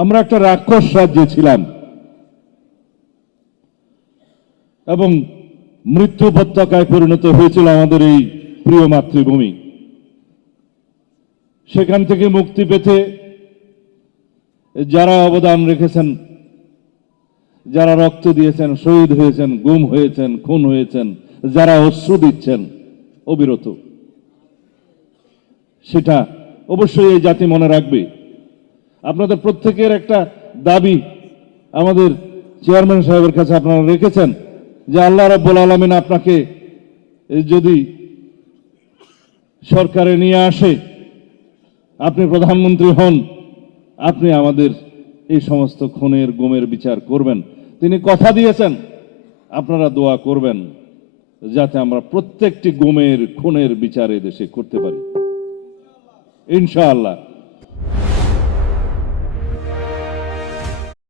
আমরা একটা রাক্ষস রাজ্যে ছিলাম এবং মৃত্যু উপত্যকায় পরিণত হয়েছিল আমাদের এই প্রিয় মাতৃভূমি। সেখান থেকে মুক্তি পেতে যারা অবদান রেখেছেন, যারা রক্ত দিয়েছেন, শহীদ হয়েছেন, গুম হয়েছেন, খুন হয়েছেন, যারা অশ্রু দিচ্ছেন অবিরত, সেটা অবশ্যই এই জাতি মনে রাখবে। আপনাদের প্রত্যেকের একটা দাবি আমাদের চেয়ারম্যান সাহেবের কাছে আপনারা রেখেছেন যে আল্লাহ রাব্বুল আলামিন আপনাকে যদি সরকারে নিয়ে আসে, আপনি প্রধানমন্ত্রী হন, আপনি আমাদের এই সমস্ত খুনের গুমের বিচার করবেন। তিনি কথা দিয়েছেন, আপনারা দোয়া করবেন যাতে আমরা প্রত্যেকটি গুমের খুনের বিচার এ দেশে করতে পারি ইনশাআল্লাহ।